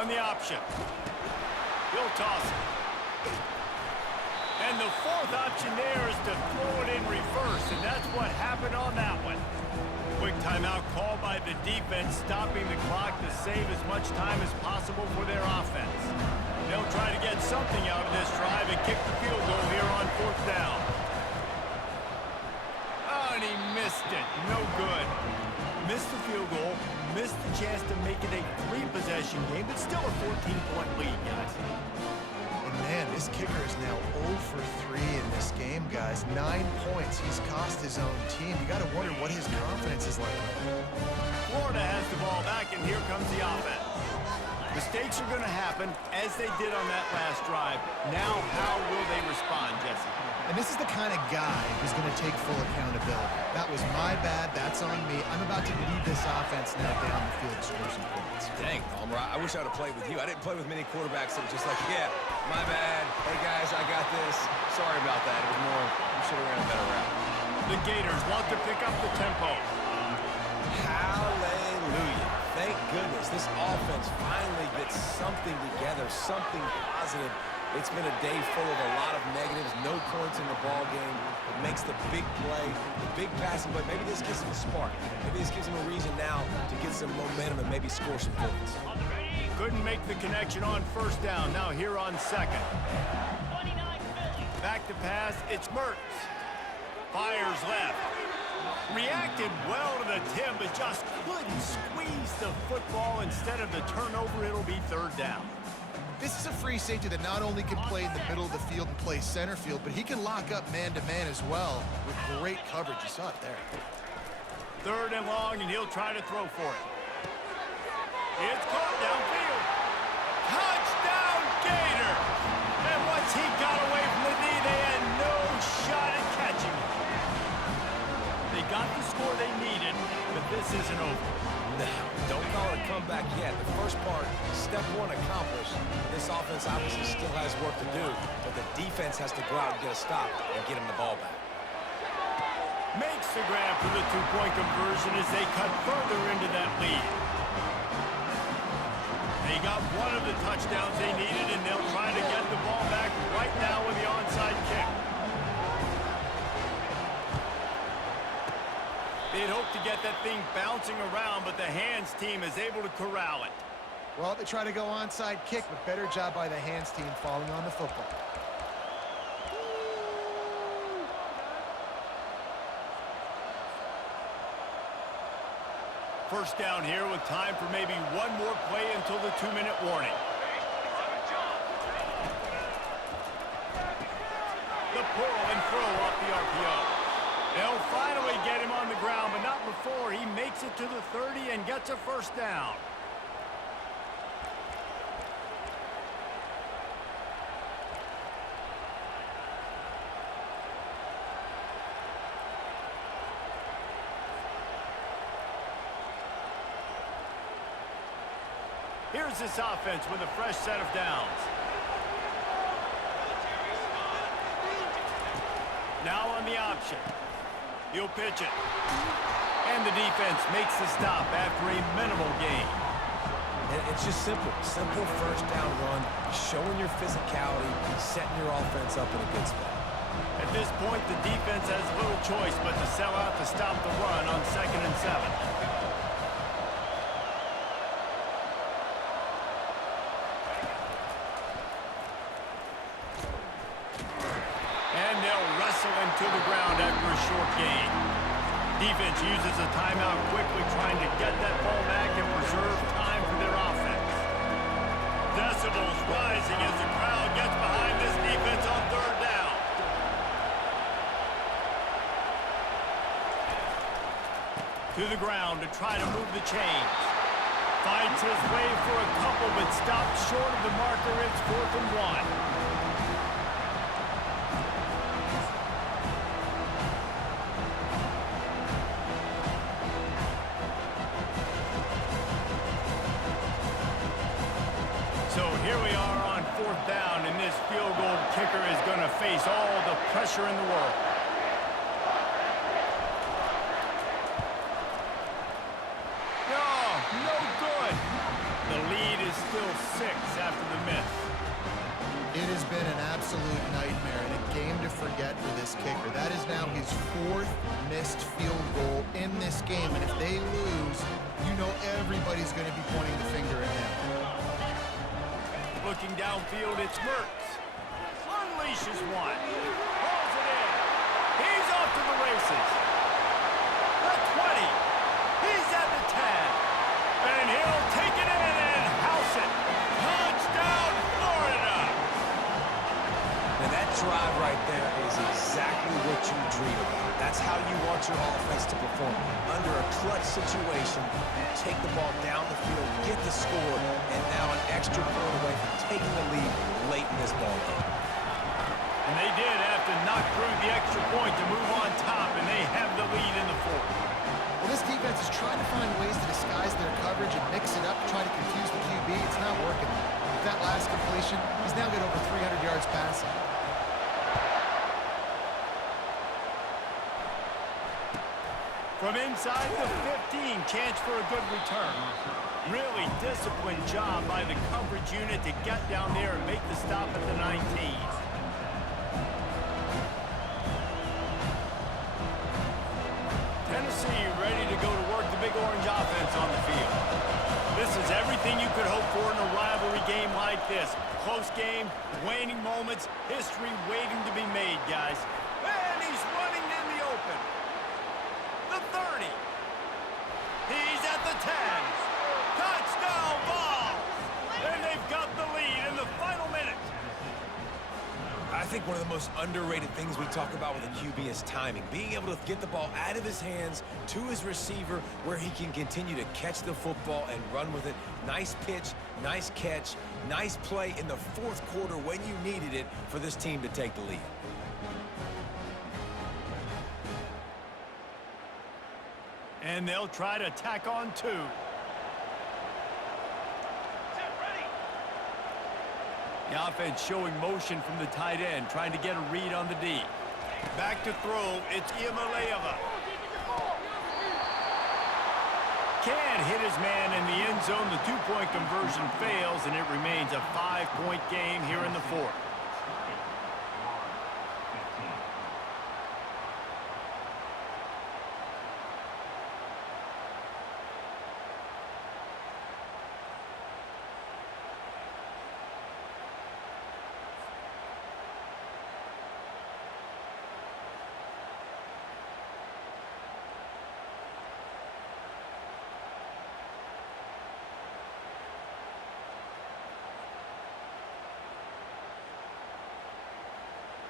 On the option. He'll toss it. And the fourth option there is to throw it in reverse, and that's what happened on that one. Quick timeout called by the defense, stopping the clock to save as much time as possible for their offense. They'll try to get something out of this drive and kick the field goal here on fourth down. Oh, and he missed it. No good. Missed the field goal, missed the chance to make it a three-possession game, but still a 14-point lead, guys. Man, this kicker is now 0 for 3 in this game, guys. 9 points. He's cost his own team. You got to wonder what his confidence is like. Florida has the ball back, and here comes the offense. Mistakes are going to happen, as they did on that last drive. Now, how will they respond, Jesse? And this is the kind of guy who's going to take full accountability. That was my bad. That's on me. I'm about to lead this offense now down the field to score some points. Dang, Palmer, I wish I would have played with you. I didn't play with many quarterbacks that were just like, yeah, my bad. Hey, guys, I got this. Sorry about that. It was more, you should have ran a better route. The Gators want to pick up the tempo. Hallelujah. Thank goodness this offense finally gets something together, something positive. It's been a day full of a lot of negatives, no points in the ball game. It makes the big play, the big passing play. Maybe this gives them a spark. Maybe this gives them a reason now to get some momentum and maybe score some points. Couldn't make the connection on first down. Now here on second. Back to pass, it's Mertz. Fires left. Reacted well to the tip, but just couldn't squeeze the football. Instead of the turnover, it'll be third down. This is a free safety that not only can play in the middle of the field and play center field, but he can lock up man-to-man as well with great coverage. You saw it there. Third and long, and he'll try to throw for it. It's caught downfield. Touchdown, Gator! And once he got away from the knee, they had no shot at catching it. They got the score they needed, but this isn't over. No, don't call it a comeback yet. The first part, step one accomplished. This offense obviously still has work to do, but the defense has to go out and get a stop and get him the ball back. Makes the grab for the two-point conversion as they cut further into that lead. They got one of the touchdowns they needed, and they'll try to get the ball back right now with the onside kick. They'd hoped to get that thing bouncing around, but the hands team is able to corral it. Well, they try to go onside kick, but better job by the hands team falling on the football. First down here with time for maybe one more play until the 2-minute warning. The pull and throw off the RPO. They'll finally get him on the ground, but not before he makes it to the 30 and gets a first down. Here's this offense with a fresh set of downs. Now on the option. He'll pitch it. And the defense makes the stop after a minimal gain. And it's just simple. Simple first down run, showing your physicality, setting your offense up in a good spot. At this point, the defense has little choice but to sell out to stop the run on 2nd and 7. And they'll wrestle him to the ground after a short gain. Defense uses a timeout quickly, trying to get that ball back and preserve time for their offense. Decibels rising as the crowd gets behind this defense on third down. To the ground to try to move the chains. Fights his way for a couple, but stopped short of the marker. It's 4th and 1. So here we are on 4th down, and this field goal kicker is going to face all the pressure in the world. No good. The lead is still after the miss. It has been an absolute nightmare and a game to forget for this kicker. That is now his 4th missed field goal in this game, and if they lose, you know everybody's going to be pointing the finger at him. Looking downfield, it's Mertz. Unleashes one. Pulls it in. He's off to the races. The 20. He's at the 10. And he'll take it in and house it. Touchdown, Florida! And that drive right there is exactly what you dream about. That's how you want your offense to perform. Under a clutch situation, you take the ball down the field, get the score, and now an extra point away from taking the lead late in this ball game. And they did have to knock through the extra point to move on top, and they have the lead in the 4th. Well, this defense is trying to find ways to disguise their coverage and mix it up, try to confuse the QB. It's not working. With that last completion, he's now got over 300 yards passing. From inside the 15, chance for a good return. Really disciplined job by the coverage unit to get down there and make the stop at the 19. Tennessee ready to go to work the Big Orange offense on the field. This is everything you could hope for in a rivalry game like this. Close game, waning moments, history waiting to be made, guys. And he's running in the open. The 30. He's at the 10. Touchdown, Vols! And they've got the lead in the final minute. I think one of the most underrated things we talk about with a QB is timing. Being able to get the ball out of his hands to his receiver where he can continue to catch the football and run with it. Nice pitch, nice catch, nice play in the 4th quarter when you needed it for this team to take the lead. And they'll try to tack on 2. The offense showing motion from the tight end, trying to get a read on the D. Back to throw, it's Iamaleava. Can't hit his man in the end zone. The 2-point conversion fails, and it remains a 5-point game here in the 4th.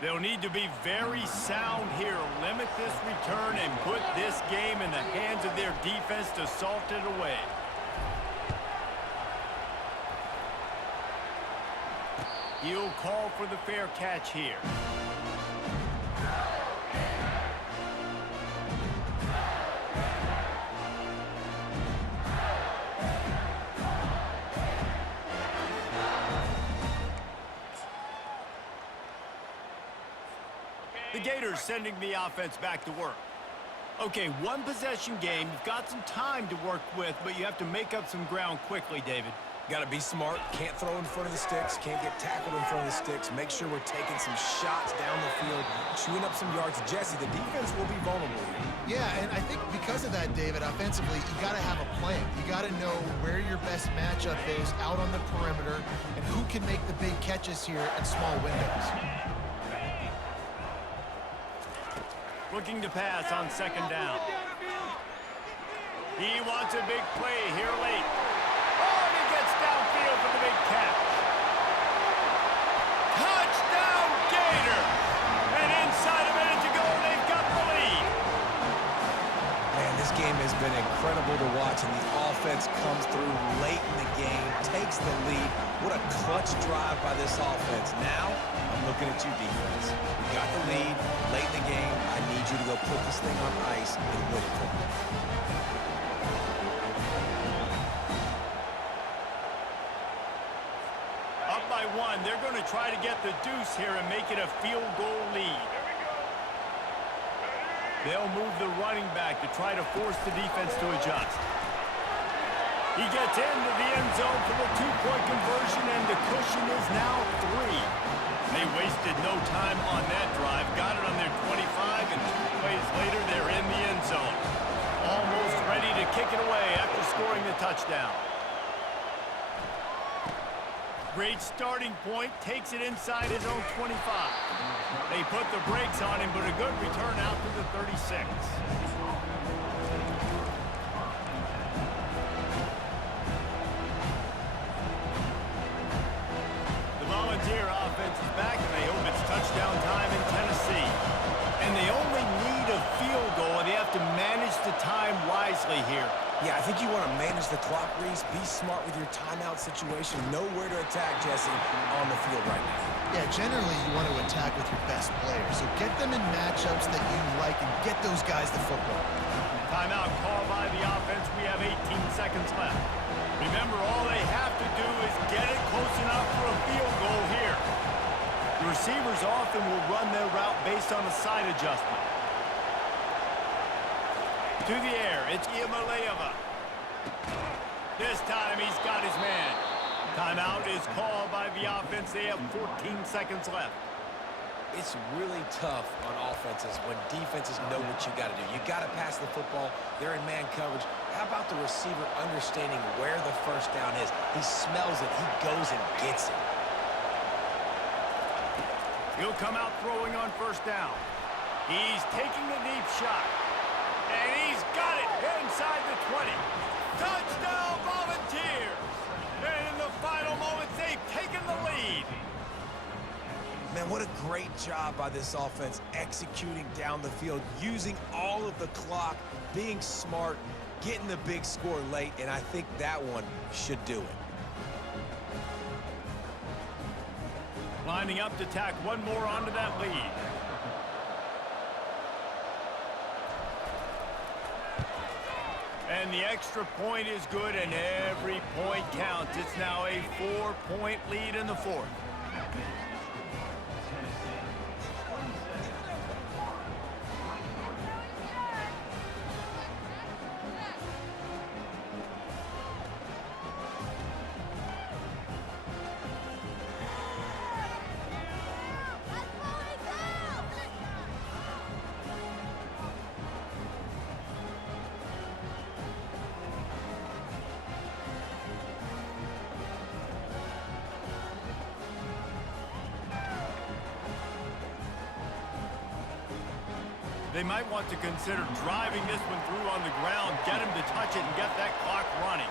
They'll need to be very sound here, limit this return, and put this game in the hands of their defense to salt it away. He'll call for the fair catch here. The Gators sending the offense back to work. Okay, 1-possession game. You've got some time to work with, but you have to make up some ground quickly, David. Got to be smart. Can't throw in front of the sticks. Can't get tackled in front of the sticks. Make sure we're taking some shots down the field, chewing up some yards. Jesse, the defense will be vulnerable here. Yeah, and I think because of that, David, offensively, you got to have a plan. You got to know where your best matchup is out on the perimeter and who can make the big catches here in small windows. Looking to pass on 2nd down. He wants a big play here late. Oh, and he gets downfield for the big catch. Touchdown, Gators! And inside a minute to go, they've got the lead. Man, this game has been incredible to watch, and the offense comes through late in the game, takes the lead. What a clutch drive by this offense. Now, I'm looking at you, defense. You got the lead late in the game. I need you to go put this thing on ice and win it for me. Up by 1, they're going to try to get the deuce here and make it a field goal lead. They'll move the running back to try to force the defense to adjust. He gets into the end zone for the two-point conversion, and the cushion is now 3. They wasted no time on that drive. Got it on their 25, and 2 plays later, they're in the end zone. Almost ready to kick it away after scoring the touchdown. Great starting point, takes it inside his own 25. They put the brakes on him, but a good return out to the 36. The Volunteer offense is back, and they hope it's touchdown time in Tennessee. And they only need a field goal, and they have to manage the time wisely here. Yeah, I think you want to manage the clock, Reese. Be smart with your timeout situation. Know where to attack, Jesse, on the field right now. Yeah, generally you want to attack with your best players. So get them in matchups that you like and get those guys the football. Timeout called by the offense. We have 18 seconds left. Remember, all they have to do is get it close enough for a field goal here. The receivers often will run their route based on a side adjustment. To the air, it's Iamaleava. This time he's got his man. Timeout is called by the offense. They have 14 seconds left. It's really tough on offenses when defenses know what you got to do. You got to pass the football. They're in man coverage. How about the receiver understanding where the first down is? He smells it. He goes and gets it. He'll come out throwing on first down. He's taking a deep shot. And he's got it inside the 20. Touchdown, Volunteers! And in the final moments, they've taken the lead. Man, what a great job by this offense executing down the field, using all of the clock, being smart, getting the big score late, and I think that one should do it. Lining up to tack one more onto that lead. And the extra point is good, and every point counts. It's now a 4-point lead in the fourth. They might want to consider driving this one through on the ground, get him to touch it, and get that clock running.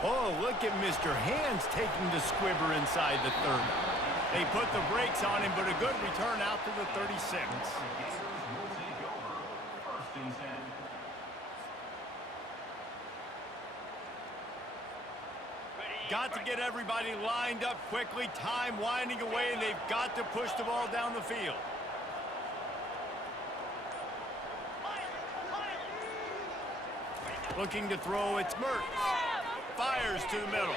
Oh, look at Mr. Hands taking the squibber inside the 30. They put the brakes on him, but a good return out to the 36. Got to get everybody lined up quickly. Time winding away, and they've got to push the ball down the field. Looking to throw, it's Mertz. Fires to the middle.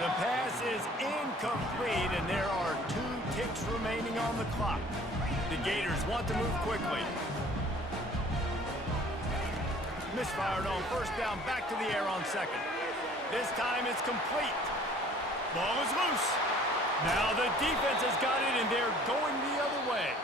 The pass is incomplete, and there are 2 ticks remaining on the clock. The Gators want to move quickly. Misfired on first down, back to the air on second. This time it's complete. Ball is loose. Now the defense has got it, and they're going the other way.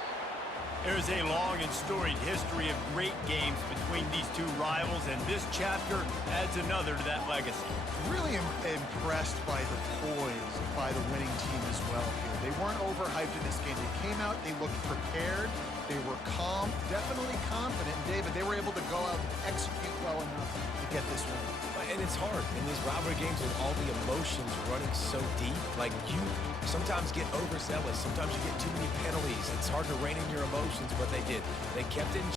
There's a long and storied history of great games between these two rivals, and this chapter adds another to that legacy. Really impressed by the poise by the winning team as well here. They weren't overhyped in this game. They came out, they looked prepared, they were calm, definitely confident. And David, they were able to go out and execute well enough to get this win. And it's hard in these rivalry games with all the emotions running so deep. Like, you sometimes get overzealous. Sometimes you get too many penalties. It's hard to rein in your emotions, but they did. They kept it in